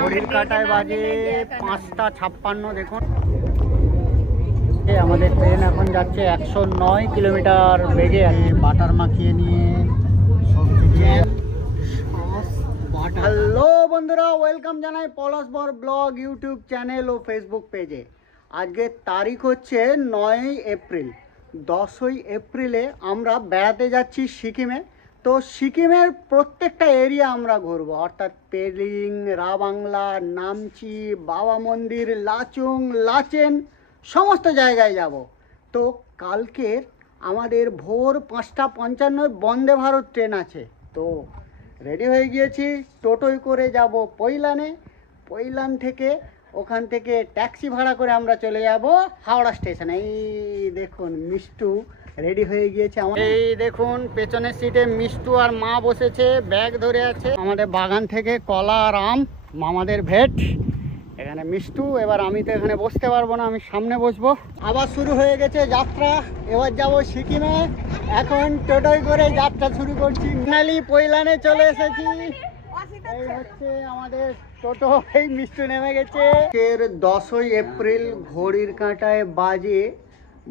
ঘড়ির কাটায় বাজে পাঁচটা ছাপ্পান্ন দেখুন আমাদের ট্রেন এখন যাচ্ছে একশো নয় কিলোমিটার বেগে। বাটার মাখিয়ে নিয়ে হ্যালো বন্ধুরা, ওয়েলকাম জানাই Palash Bor blog, YouTube channel ও ফেসবুক পেজে। আজকের তারিখ হচ্ছে নয়ই এপ্রিল। দশই এপ্রিলে আমরা বেড়াতে যাচ্ছি সিকিমে। তো সিকিমের প্রত্যেকটা এরিয়া আমরা ঘুরবো, অর্থাৎ পেলিং রাবাংলা, নামচি, বাবা মন্দির, লাচুং, লাচেন, সমস্ত জায়গায় যাব। তো কালকের আমাদের ভোর পাঁচটা পঞ্চান্নয় বন্দে ভারত ট্রেন আছে। তো রেডি হয়ে গিয়েছি, টোটোয় করে যাব পৈলানে। পৈলান থেকে ওখান থেকে ট্যাক্সি ভাড়া করে আমরা চলে যাব হাওড়া স্টেশনে এই দেখুন মিষ্টু রেডি হয়ে গিয়েছে আমার। এই দেখুন, পেছনের সিটে মিষ্টু আর মা বসেছে ব্যাগ ধরে আছে। আমাদের বাগান থেকে কলা আর আম, মামাদের ভেট। এখানে মিষ্টু, এবার আমি তো এখানে বসতে পারব না, আমি সামনে বসবো। আবার শুরু হয়ে গেছে যাত্রা, এবার যাব সিকিমে। এখন টোটোয় করে যাত্রা শুরু করছি। ফাইনালি পৈলানে চলে এসেছি। এই হচ্ছে আমাদের টোটো, এই মিষ্টু নেমে গেছে। দশই এপ্রিল, ঘড়ির কাঁটায় বাজে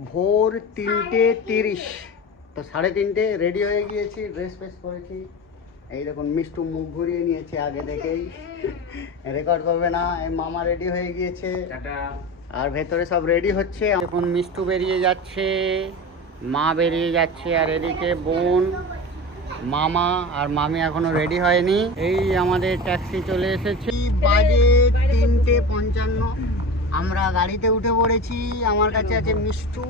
ভোর তিনটে তিরিশ। তো সাড়ে তিনটে রেডি হয়ে গিয়েছি ড্রেস ফ্রেস করেছি এই দেখুন মিষ্টু মুখ ঘুরিয়ে নিয়েছে আগে থেকেই। রেকর্ড করবে না এই মামা রেডি হয়ে গিয়েছে। আর ভেতরে সব রেডি হচ্ছে। এখন মিষ্টু বেরিয়ে যাচ্ছে মা বেরিয়ে যাচ্ছে আর এদিকে বোন মামা আর মামি এখনও রেডি হয়নি। এই আমাদের ট্যাক্সি চলে এসেছে। বাজে তিনটে পঞ্চান্ন। আমরা গাড়িতে উঠে পড়েছি, আমার কাছে আছে মিষ্টু,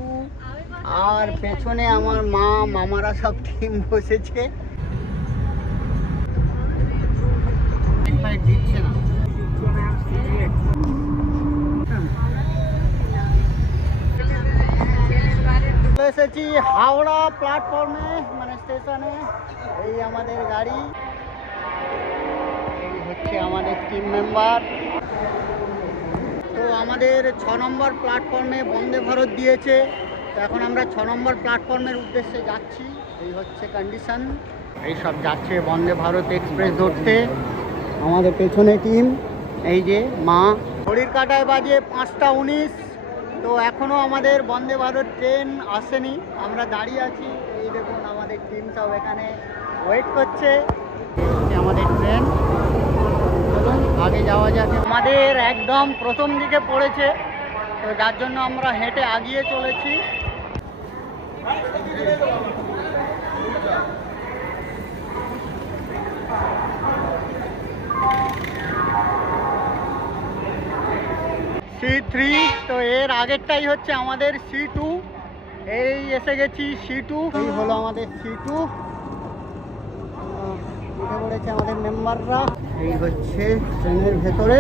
আর পেছনে আমার মা, মামারা সব টিম বসেছে। এসেছি হাওড়া প্ল্যাটফর্মে মানে স্টেশনে এই আমাদের গাড়ি। হচ্ছে আমাদের টিম মেম্বার তো আমাদের ছ নম্বর প্ল্যাটফর্মে বন্দে ভারত দিয়েছে। তো এখন আমরা ছ নম্বর প্ল্যাটফর্মের উদ্দেশ্যে যাচ্ছি। এই হচ্ছে কন্ডিশন এই সব যাচ্ছে বন্দে ভারত এক্সপ্রেস ধরতে। আমাদের পেছনে টিম এই যে মা। ঘড়ির কাটায় বাজে পাঁচটা উনিশ। তো এখনও আমাদের বন্দে ভারত ট্রেন আসেনি। আমরা দাঁড়িয়ে আছি। এই দেখুন আমাদের টিম সব এখানে ওয়েট করছে। আমাদের ট্রেন আগে যাওয়া যাক। আমাদের একদম প্রথম দিকে পড়েছে, তো যার জন্য আমরা হেঁটে আগিয়ে চলেছি। সি থ্রি তো এর আগেরটাই হচ্ছে আমাদের সি টু এই এসে গেছি সি টু হলো আমাদের সি টু পড়েছে আমাদের মেম্বাররা এই হচ্ছে ট্রেনের ভেতরে।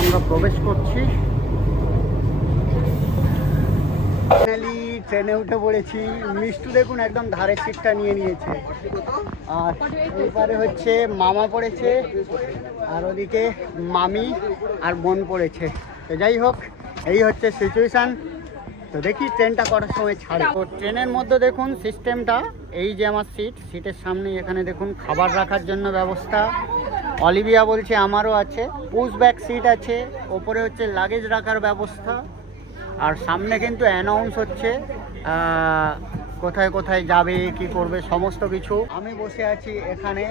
আমরা প্রবেশ করছি। ট্রেনে উঠে পড়েছি। মিষ্টু দেখুন একদম ধারের সিটটা নিয়ে নিয়েছে। আর এবারে হচ্ছে মামা পড়েছে, আর ওদিকে মামি আর বোন পড়েছে। যাই হোক, এই হচ্ছে সিচুয়েশান তো দেখি ট্রেনটা কটার সময় ছাড়ে। তো ট্রেনের মধ্যে দেখুন সিস্টেমটা এই যে আমার সিট সিটের সামনে এখানে দেখুন খাবার রাখার জন্য ব্যবস্থা। অলিভিয়া বলছে আমারও আছে পুশ ব্যাক সিট আছে, ওপরে হচ্ছে লাগেজ রাখার ব্যবস্থা। আর সামনে কিন্তু অ্যানাউন্স হচ্ছে কোথায় কোথায় যাবে, কি করবে, সমস্ত কিছু। আমি বসে আছি এখানে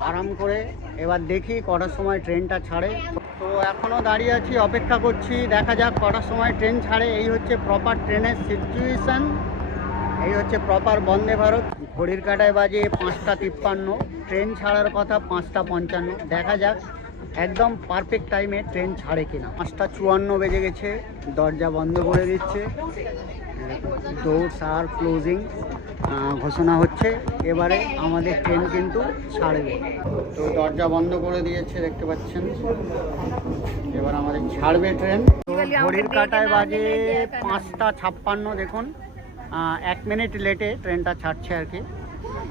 আরাম করে। এবার দেখি কটার সময় ট্রেনটা ছাড়ে। তো এখনও দাঁড়িয়ে আছি, অপেক্ষা করছি। দেখা যাক কটার সময় ট্রেন ছাড়ে। এই হচ্ছে প্রপার ট্রেনের সিচুয়েশান এই হচ্ছে প্রপার বন্দে ভারত। ঘড়ির কাটায় বাজে পাঁচটা তিপ্পান্ন। ট্রেন ছাড়ার কথা পাঁচটা পঞ্চান্ন। দেখা যাক একদম পারফেক্ট টাইমে ট্রেন ছাড়ে কিনা। পাঁচটা চুয়ান্ন বেজে গেছে। দরজা বন্ধ করে দিচ্ছে। ডোরস আর ক্লোজিং ঘোষণা হচ্ছে। এবারে আমাদের ট্রেন কিন্তু ছাড়বে। তো দরজা বন্ধ করে দিয়েছে, দেখতে পাচ্ছেন। এবার আমাদের ছাড়বে ট্রেন। ঘড়ির কাটায় বাজে পাঁচটা ছাপ্পান্ন, দেখুন। এক মিনিট লেটে ট্রেনটা ছাড়ছে আর কি।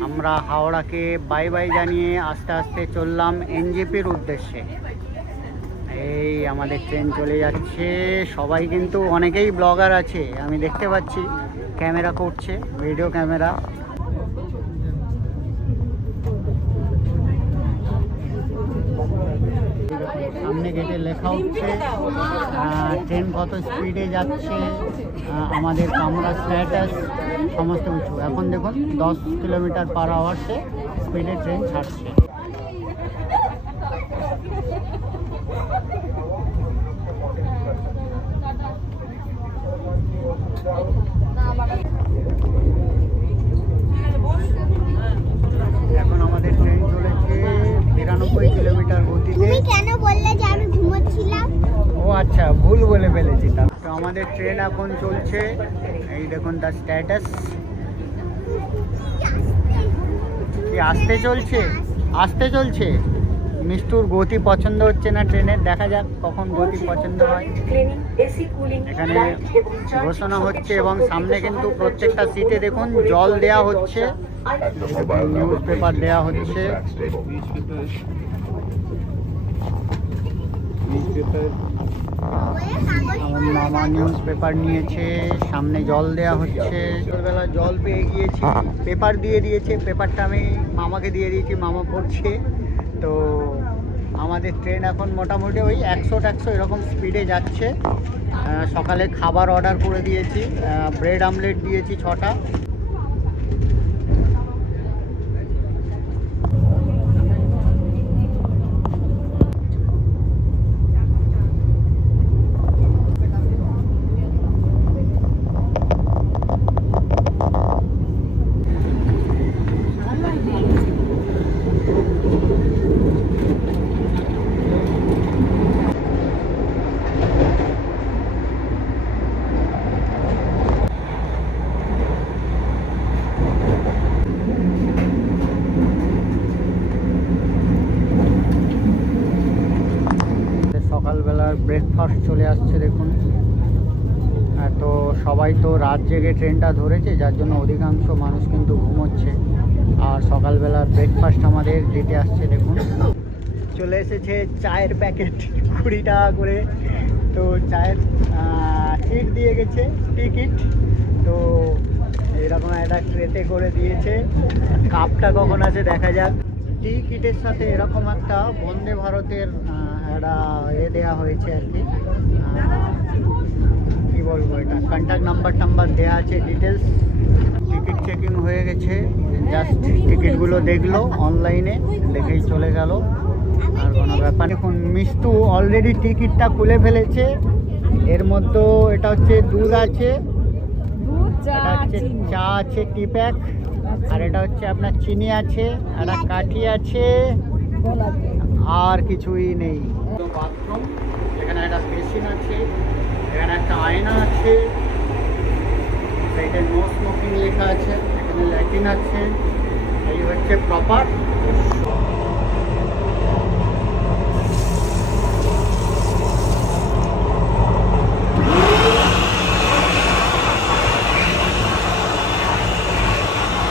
আমরা হাওড়াকে বাই বাই জানিয়ে আস্তে আস্তে চললাম এনজেপির উদ্দেশ্যে। এই আমাদের ট্রেন চলে যাচ্ছে। সবাই কিন্তু অনেকেই ব্লগার আছে, আমি দেখতে পাচ্ছি। ক্যামেরা করছে ভিডিও ক্যামেরা সামনে গেটে লেখা হচ্ছে ট্রেন কত স্পিডে যাচ্ছে আমাদের কামরা স্ট্যাটাস সমস্ত কিছু। এখন দেখুন, দশ কিলোমিটার পার আওয়ার্সে স্পিডে ট্রেন ছাড়ছে এখন আমাদের ট্রেন চলেছে বিরানব্বই কিলোমিটার গতিতে তুমি কেন বললে যে আমি ঘুমোচ্ছিলাম ও আচ্ছা ভুল তা তো আমাদের ট্রেন এখন চলছে। এই দেখুন তার স্ট্যাটাস কি আসতে চলছে? আসতে চলছে? মিষ্টুর গতি পছন্দ হচ্ছে না ট্রেনের? দেখা যাক কখন গতি পছন্দ হয়। এখানে ঘোষণা হচ্ছে এবং সামনে কিন্তু প্রত্যেকটা সিটে দেখুন জল দেয়া হচ্ছে। নিউজ পেপার দেওয়া হচ্ছে। আমার মামা নিউজ পেপার নিয়েছে, সামনে জল দেয়া হচ্ছে। সকালবেলা জল পেয়ে গিয়েছি পেপার দিয়ে দিয়েছে। পেপারটা আমি মামাকে দিয়ে দিয়েছি, মামা পড়ছে। তো আমাদের ট্রেন এখন মোটামুটি ওই একশো একশো এরকম স্পিডে যাচ্ছে। সকালে খাবার অর্ডার করে দিয়েছি। ব্রেড আমলেট দিয়েছি ছটা সকালবেলার ব্রেকফাস্ট চলে আসছে দেখুন আর তো সবাই তো রাত জেগে ট্রেনটা ধরেছে, যার জন্য অধিকাংশ মানুষ কিন্তু ঘুমোচ্ছে। আর সকালবেলার ব্রেকফাস্ট আমাদের দিতে আসছে, দেখুন। চলে এসেছে চায়ের প্যাকেট কুড়ি টাকা করে। তো চায়ের সিট দিয়ে গেছে টিকিট তো এরকম একটা ট্রেতে করে দিয়েছে। কাপটা কখন আছে দেখা যাক। টিকিটের সাথে এরকম একটা বন্দে ভারতের একটা এ দেওয়া হয়েছে আর কি। বলব এটা কন্ট্যাক্ট নাম্বার টাম্বার দেওয়া আছে ডিটেলস টিকিট চেকিং হয়ে গেছে জাস্ট টিকিটগুলো দেখল অনলাইনে দেখেই চলে গেল। আর কোনো ব্যাপার দেখুন, মিষ্টু অলরেডি টিকিটটা খুলে ফেলেছে। এর মধ্যে এটা হচ্ছে দুধ আছে। চা আছে টি প্যাক আর এটা হচ্ছে আপনার চিনি আছে একটা কাঠি আছে। আর কিছুই নেই। বাথরুম এখানে একটা বেসিন আছে। এখানে একটা আয়না আছে। সাইডে নো স্মোকিং লেখা আছে, এখানে ল্যাটিন আছে। এই হচ্ছে প্রপার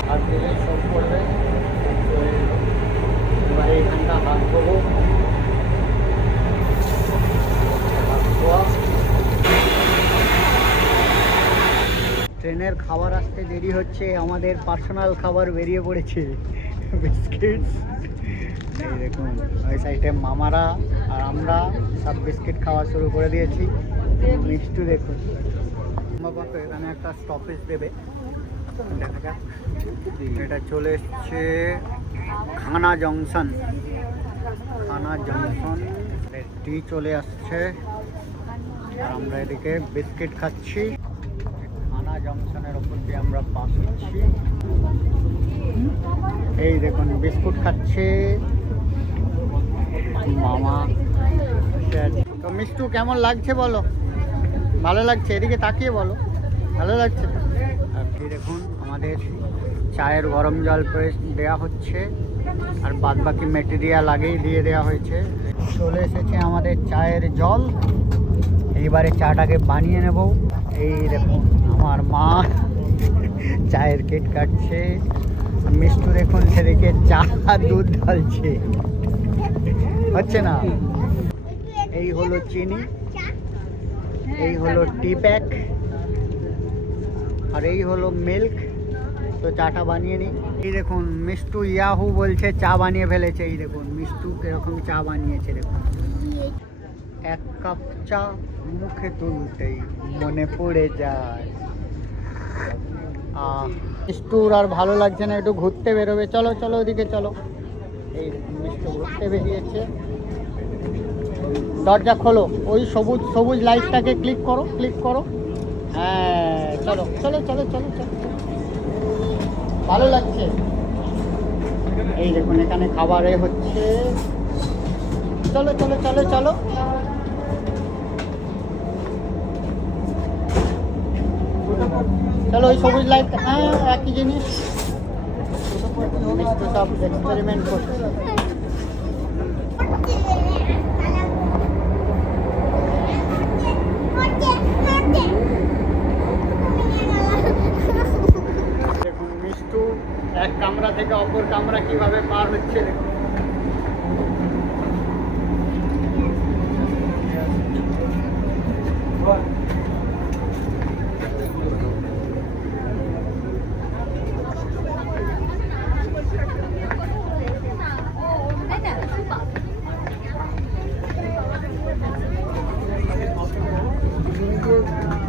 হাত দিলে সব করবে তো এবারে এখানটা হাত ধোবো হাত ধোয়া ট্রেনের খাবার আসতে দেরি হচ্ছে, আমাদের পার্সোনাল খাবার বেরিয়ে পড়েছে। বিস্কিটস। এই দেখুন, ওই সাইডে মামারা আর আমরা সব বিস্কিট খাওয়া শুরু করে দিয়েছি। মিষ্টি দেখুন। সম্ভবত এখানে একটা স্টপেজ দেবে। এটা চলে এসছে খানা জংশন। খানা জংশন টি চলে আসছে। আর আমরা এদিকে বিস্কিট খাচ্ছি। জংশনের ওপর দিয়ে আমরা পাস হচ্ছি এই দেখুন, বিস্কুট খাচ্ছে মামা। তো মিষ্টু, কেমন লাগছে বলো? ভালো লাগছে? এদিকে তাকিয়ে বলো। ভালো লাগছে এই দেখুন, আমাদের চায়ের গরম জল প্রেস দেওয়া হচ্ছে। আর বাদ বাকি মেটেরিয়াল আগেই দিয়ে দেওয়া হয়েছে। চলে এসেছে আমাদের চায়ের জল। এইবারে চাটাকে বানিয়ে নেব। এই দেখুন। আমার মা। চায়ের কেট কাটছে। মিষ্টু দেখুন সেদিকে চা, দুধ ঢালছে। হচ্ছে না? এই হলো চিনি। এই হলো টি প্যাক আর এই হলো মিল্ক। তো চাটা বানিয়ে নিই। এই দেখুন, মিষ্টু ইয়াহু বলছে, চা বানিয়ে ফেলেছে। এই দেখুন, মিষ্টু কীরকম চা বানিয়েছে, দেখুন। এক কাপ চা মুখে তুলতেই মনে পড়ে যায়। মিষ্টুর আর ভালো লাগছে না, একটু ঘুরতে বেরোবে। চলো চলো ওদিকে, চলো। এই মিষ্টু ঘুরতে বেরিয়েছে। দরজা খোলো। ওই সবুজ সবুজ লাইটটাকে ক্লিক করো ক্লিক করো। হ্যাঁ চলো চলো চলো চলো চলো। ভালো লাগছে। এই দেখুন, এখানে খাবারে হচ্ছে। চলো চলো চলো চলো। চলো ওই সবুজ লাইট হ্যাঁ একই জিনিস। সব এক্সপেরিমেন্ট করছে। এক কামরা থেকে অপর কামরা কীভাবে পার হচ্ছে দেখুন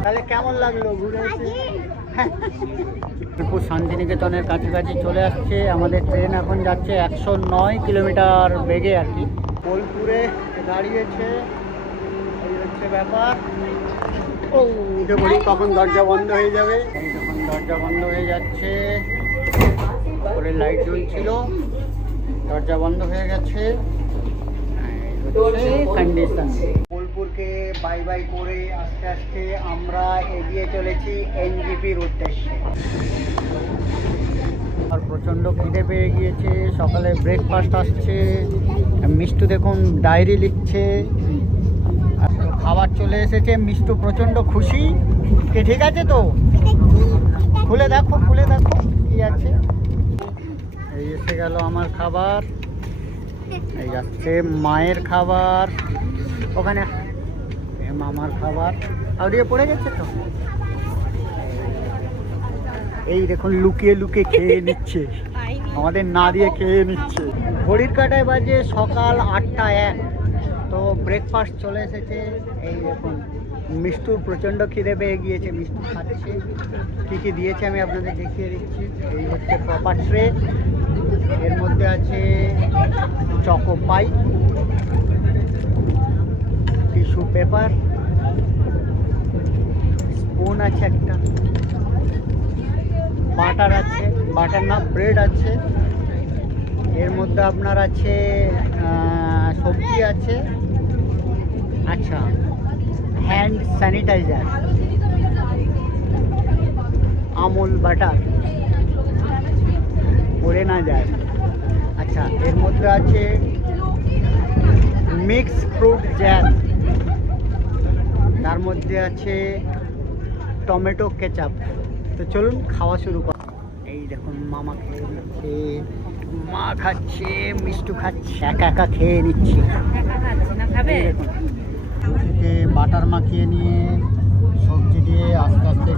তাহলে কেমন লাগল ঘুরে এসে শান্তিনিকেতনের কাছাকাছি চলে আসছে। আমাদের ট্রেন এখন যাচ্ছে একশো নয় কিলোমিটার বেগে আর কি। বোলপুরে দাঁড়িয়েছে। এই হচ্ছে ব্যাপার। ও। উঠে পড়ি কখন দরজা বন্ধ হয়ে যাবে। যখন দরজা বন্ধ হয়ে যাচ্ছে উপরে লাইট জ্বলছিল দরজা বন্ধ হয়ে গেছে। কন্ডিশন বাই বাই করে আস্তে আস্তে আমরা এগিয়ে চলেছি এনজিপির উদ্দেশ্যে। আর প্রচণ্ড খিদে পেয়ে গিয়েছে, সকালে ব্রেকফাস্ট আসছে, মিষ্টু দেখুন ডায়েরি লিখছে। খাবার চলে এসেছে, মিষ্টু প্রচণ্ড খুশি। কে, ঠিক আছে তো? খুলে দেখো খুলে দেখো কি আছে। এই এসে গেল আমার খাবার। এই যাচ্ছে মায়ের খাবার। ওখানে মামার খাবার। আউরিয়ে, পড়ে গেছে তো? এই দেখুন, লুকিয়ে লুকিয়ে খেয়ে নিচ্ছে। আমাদের না দিয়ে খেয়ে নিচ্ছে। ঘড়ির কাটায় বাজে সকাল আটটা এক। তো ব্রেকফাস্ট চলে এসেছে। এই দেখুন মিষ্টুর প্রচণ্ড খিদে পেয়ে গিয়েছে। মিষ্টু খাচ্ছে। কী কী দিয়েছে আমি আপনাদের দেখিয়ে দিচ্ছি। এই হচ্ছে প্রপার ট্রে এর মধ্যে আছে চকো পাই পেপার। স্পুন আছে একটা। বাটার আছে, বাটার না, ব্রেড আছে। এর মধ্যে আপনার আছে সবজি আছে। আচ্ছা হ্যান্ড স্যানিটাইজার আমুল বাটার। পড়ে না যায়। আচ্ছা এর মধ্যে আছে মিক্স ফ্রুট জ্যাম তার মধ্যে আছে টমেটো কেচাপ। তো চলুন খাওয়া শুরু কর। এই দেখুন মামা খেয়ে নিচ্ছে মা খাচ্ছে মিষ্টু খাচ্ছে একা একা খেয়ে নিচ্ছে। এতে বাটার মাখিয়ে নিয়ে সবজি দিয়ে আস্তে আস্তে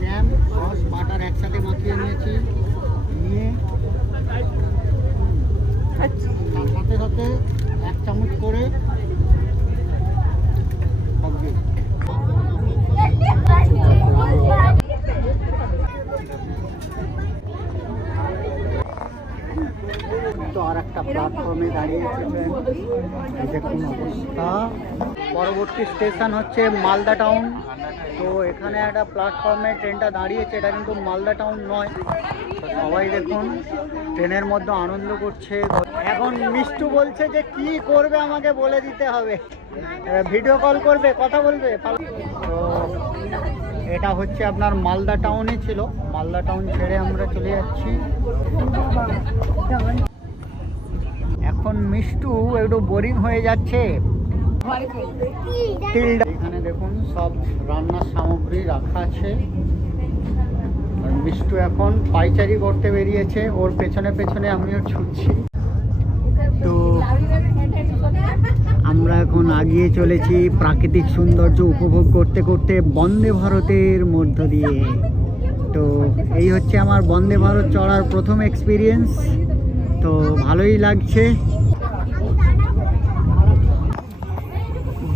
জ্যাম সস বাটার একসাথে মাখিয়ে নিয়েছি নিয়ে তার সাথে সাথে চামচ করে সবজি তো আর একটা প্ল্যাটফর্মে দাঁড়িয়েছে। দেখুন পরবর্তী স্টেশন হচ্ছে মালদা টাউন। তো এখানে একটা প্ল্যাটফর্মে ট্রেনটা দাঁড়িয়েছে। এটা কিন্তু মালদা টাউন নয়। সবাই দেখুন, ট্রেনের মধ্যে আনন্দ করছে। এখন মিষ্টু বলছে যে, কি করবে আমাকে বলে দিতে হবে? ভিডিও কল করবে, কথা বলবে। তো এটা হচ্ছে আপনার মালদা টাউনে ছিল। মালদা টাউন ছেড়ে আমরা চলে যাচ্ছি। এখন মিষ্টু একটু বোরিং হয়ে যাচ্ছে। এখানে দেখুন, সব রান্নার সামগ্রী রাখা আছে। আর মিষ্টু এখন পাইচারি করতে বেরিয়েছে। ওর পেছনে পেছনে আমিও ছুটছি। তো আমরা এখন আগিয়ে চলেছি প্রাকৃতিক সৌন্দর্য উপভোগ করতে করতে বন্দে ভারতের মধ্য দিয়ে। তো এই হচ্ছে আমার বন্দে ভারত চড়ার প্রথম এক্সপিরিয়েন্স তো ভালোই লাগছে।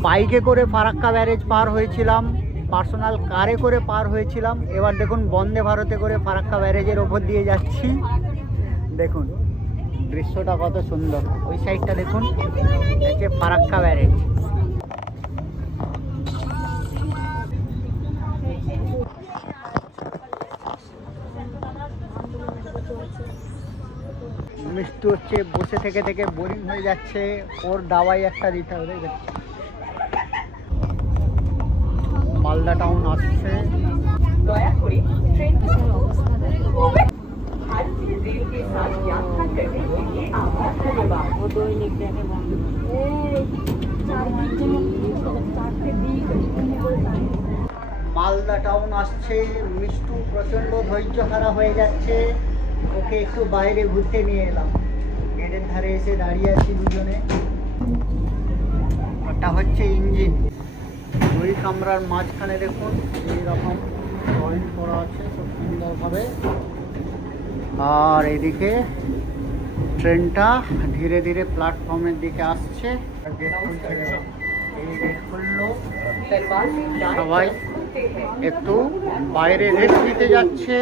বাইকে করে ফারাক্কা ব্যারেজ পার হয়েছিলাম, পার্সোনাল কারে করে পার হয়েছিলাম। এবার দেখুন, বন্দে ভারতে করে ফারাক্কা ব্যারেজের ওপর দিয়ে যাচ্ছি। দেখুন, দৃশ্যটা কত সুন্দর। ওই সাইডটা দেখুন হচ্ছে ফারাক্কা ব্যারেজ। মৃত্যু হচ্ছে বসে থেকে থেকে বোরিং হয়ে যাচ্ছে। ওর দাওয়াই একটা দিতে হবে মালদা টাউন আসছে। দয়া করে ট্রেন মালদা টাউন আসছে মিষ্টু প্রচণ্ড ধৈর্য হারা হয়ে যাচ্ছে। ওকে একটু বাইরে ঘুরতে নিয়ে এলাম। ধারে এসে দাঁড়িয়ে আছি দুজনে। ওটা হচ্ছে ইঞ্জিন। দুই কামরার মাঝখানে দেখুন, এইরকম ড্রয়িং করা আছে খুব সুন্দরভাবে। আর এদিকে ট্রেনটা ধীরে ধীরে প্ল্যাটফর্মের দিকে আসছে। সবাই একটু বাইরে রেস্ট নিতে যাচ্ছে।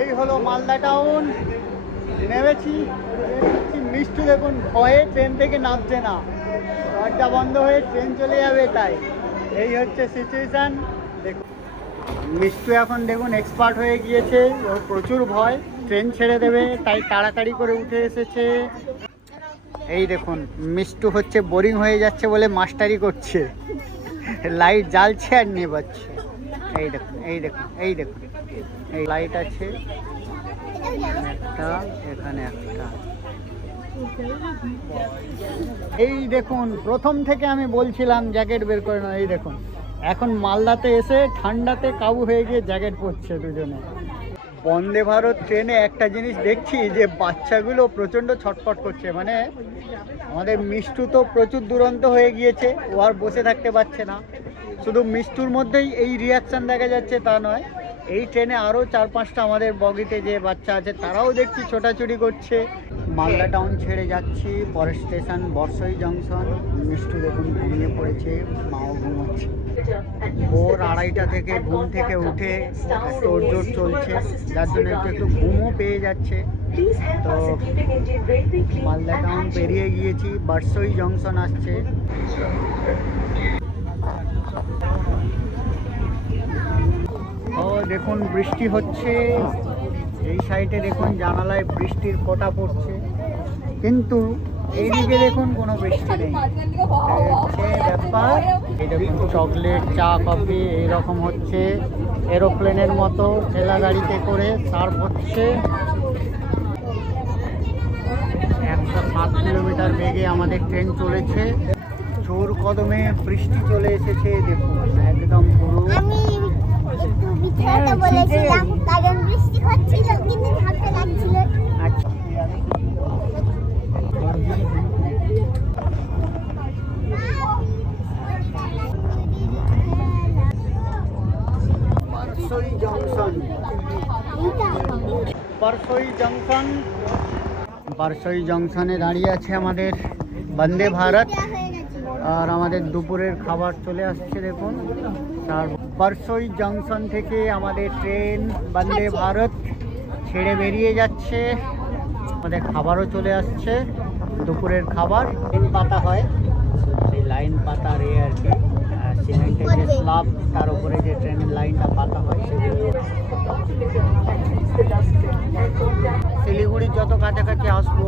এই হলো মালদা টাউন নেমেছি মিষ্টি দেখুন, ভয়ে ট্রেন থেকে নামছে না। দরজা বন্ধ হয়ে ট্রেন চলে যাবে তাই। এই হচ্ছে সিচুয়েশান দেখুন, মিষ্টু এখন দেখুন এক্সপার্ট হয়ে গিয়েছে ওর প্রচুর ভয়, ট্রেন ছেড়ে দেবে, তাই তাড়াতাড়ি করে উঠে এসেছে। এই দেখুন, মিষ্টু হচ্ছে বোরিং হয়ে যাচ্ছে বলে মাস্টারি করছে। লাইট জ্বালছে আর নেবাচ্ছে এই দেখুন এই দেখুন এই দেখুন, এই লাইট আছে। এখানে একটা। এই দেখুন, প্রথম থেকে আমি বলছিলাম জ্যাকেট বের করে না এই দেখুন। এখন মালদাতে এসে ঠান্ডাতে কাবু হয়ে গিয়ে জ্যাকেট পরছে দুজনে। বন্দে ভারত ট্রেনে একটা জিনিস দেখছি যে বাচ্চাগুলো প্রচণ্ড ছটফট করছে। মানে আমাদের মিষ্টু তো প্রচুর দুরন্ত হয়ে গিয়েছে, ও আর বসে থাকতে পারছে না। শুধু মিষ্টুর মধ্যেই এই রিয়াকশান দেখা যাচ্ছে তা নয়। এই ট্রেনে আরও চার পাঁচটা আমাদের বগিতে যে বাচ্চা আছে, তারাও দেখছি ছোটাছুটি করছে। মালদা টাউন ছেড়ে যাচ্ছি পরের স্টেশন বর্ষই জংশন মিষ্টি দেখুন ঘুমিয়ে পড়েছে, মাও ঘুমোচ্ছে। ভোর আড়াইটা থেকে ঘুম থেকে উঠে তোড়জোড় চলছে, যার জন্য একটু একটু ঘুমও পেয়ে যাচ্ছে। তো মালদা টাউন পেরিয়ে গিয়েছি, বর্ষই জংশন আসছে। ও, দেখুন, বৃষ্টি হচ্ছে। এই সাইডে দেখুন, জানালায় বৃষ্টির ফোঁটা পড়ছে। কিন্তু এইদিকে দেখুন, কোনো বৃষ্টি নেই। ব্যাপার। দেখুন, চকলেট, চা, কফি এইরকম হচ্ছে। এরোপ্লেনের মতো ঠেলা গাড়িতে করে সার্ভ হচ্ছে। একশো সাত কিলোমিটার বেগে আমাদের ট্রেন চলেছে। জোর কদমে বৃষ্টি চলে এসেছে, দেখুন, একদম পুরো। বলেছিলাম কারণ বৃষ্টি হচ্ছিল কিন্তু থাকতে লাগছিল। আচ্ছা জংশন। পারসই জংশনে দাঁড়িয়ে আছে আমাদের বন্দে ভারত। আর আমাদের দুপুরের খাবার চলে আসছে, দেখুন। আর পারসই জংশন থেকে আমাদের ট্রেন বন্দে ভারত ছেড়ে বেরিয়ে যাচ্ছে। আমাদের খাবারও চলে আসছে, দুপুরের খাবার। লাইন পাতা হয়, সেই লাইন পাতার এ আর কি সিমেন্টের যে স্লাব তার উপরে যে ট্রেনের লাইনটা পাতা হয়, সেগুলো শিলিগুড়ির যত কাছাকাছি আসব,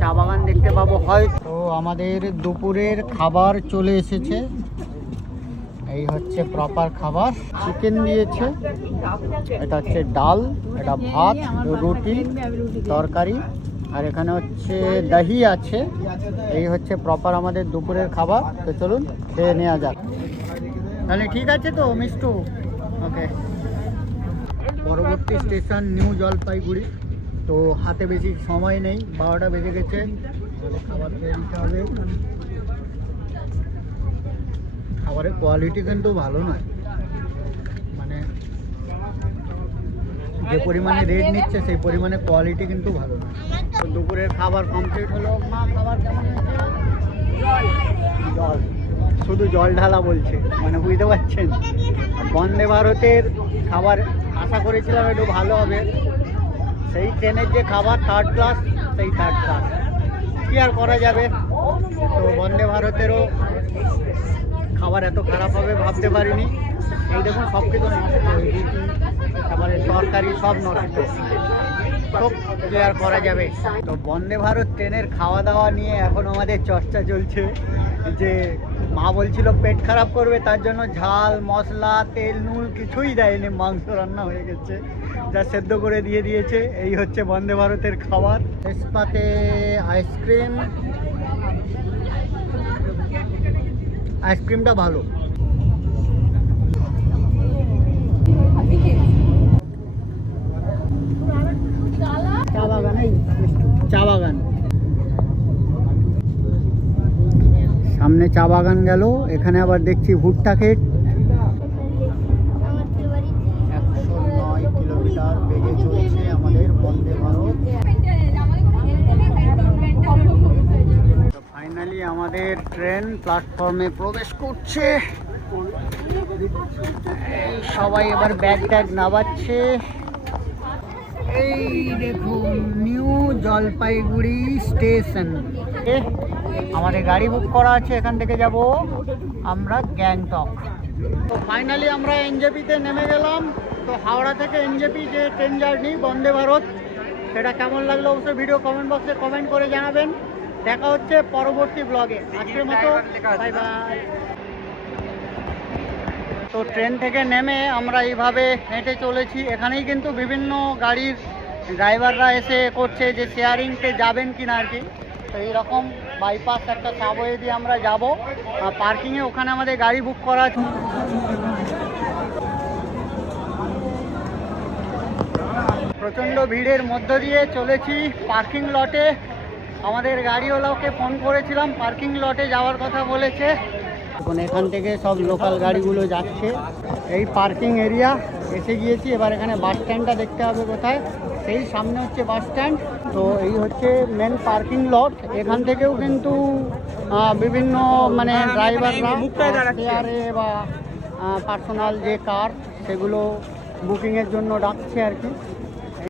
চা বাগান দেখতে পাবো, হয়তো আমাদের দুপুরের খাবার চলে এসেছে। এই হচ্ছে প্রপার খাবার। চিকেন দিয়েছে এটা হচ্ছে ডাল, এটা ভাত, রুটি, তরকারি, আর এখানে হচ্ছে দহি আছে। এই হচ্ছে প্রপার আমাদের দুপুরের খাবার। তো চলুন খেয়ে নেওয়া যাক। তাহলে ঠিক আছে তো, মিষ্টু? ওকে পরবর্তী স্টেশন, নিউ জলপাইগুড়ি। তো হাতে বেশি সময় নেই, বারোটা বেজে গেছে। খাবারের কোয়ালিটি কিন্তু ভালো নয়। মানে যে পরিমাণে রেট নিচ্ছে, সেই পরিমাণে কোয়ালিটি কিন্তু ভালো নয়। দুপুরের খাবার কমপ্লিট হলো। মা, খাবার জল। শুধু জল ঢালা বলছে। মানে বুঝতে পারছেন? বন্দে ভারতের খাবার আশা করেছিলাম একটু ভালো হবে। সেই ট্রেনের যে খাবার থার্ড ক্লাস সেই থার্ড ক্লাস কি আর করা যাবে? তো বন্দে ভারতেরও খাবার এত খারাপ হবে ভাবতে পারিনি। এই দেখুন, সব কিছু নষ্ট তারপরে তরকারি সব নষ্ট। সব কি আর করা যাবে? তো বন্দে ভারত ট্রেনের খাওয়া দাওয়া নিয়ে এখন আমাদের চর্চা চলছে যে মা বলছিল, পেট খারাপ করবে, তার জন্য ঝাল, মশলা, তেল, নুন কিছুই দেয়নি, মাংস রান্না হয়ে গেছে। যা সেদ্ধ করে দিয়ে দিয়েছে, এই হচ্ছে বন্দে ভারতের খাবার। তেজপাতে আইসক্রিম। আইসক্রিমটা ভালো। চা বাগান চা বাগান। সামনে চা বাগান গেল এখানে আবার দেখছি ভুট্টা ক্ষেত। আমাদের একশো নয় কিলোমিটার বেগে চলছে আমাদের বন্দে ভারত। ফাইনালি আমাদের ট্রেন প্ল্যাটফর্মে প্রবেশ করছে। সবাই এবার ব্যাগ ট্যাগ নামাচ্ছে। এই দেখুন নিউ জলপাইগুড়ি স্টেশন। আমাদের গাড়ি বুক করা আছে, এখান থেকে যাব আমরা গ্যাংটক। তো ফাইনালি আমরা এনজেপিতে নেমে গেলাম। তো হাওড়া থেকে এনজেপি যে ট্রেন জার্নি বন্দে ভারত, সেটা কেমন লাগল অবশ্যই ভিডিও কমেন্ট বক্সে কমেন্ট করে জানাবেন। দেখা হচ্ছে পরবর্তী ব্লগে আজকের মতো বাই বাই তো ট্রেন থেকে নেমে আমরা এইভাবে হেঁটে চলেছি। এখানেই কিন্তু বিভিন্ন গাড়ির ড্রাইভাররা এসে করছে যে শেয়ারিংতে যাবেন কিনা আর কি। তো এইরকম বাইপাস একটা সাবওয়ে দিয়ে আমরা যাব। পার্কিংয়ে ওখানে আমাদের গাড়ি বুক করা আছে। প্রচণ্ড ভিড়ের মধ্য দিয়ে চলেছি পার্কিং লটে আমাদের গাড়িওয়ালাকে ফোন করেছিলাম পার্কিং লটে যাওয়ার কথা বলেছে। এখন এখান থেকে সব লোকাল গাড়িগুলো যাচ্ছে। এই পার্কিং এরিয়া এসে গিয়েছি। এবার এখানে বাস স্ট্যান্ডটা দেখতে হবে কোথায়। সেই সামনে হচ্ছে বাস স্ট্যান্ড তো এই হচ্ছে মেন পার্কিং লট এখান থেকেও কিন্তু বিভিন্ন মানে ড্রাইভাররা বা পার্সোনাল যে কার সেগুলো বুকিংয়ের জন্য ডাকছে আর কি।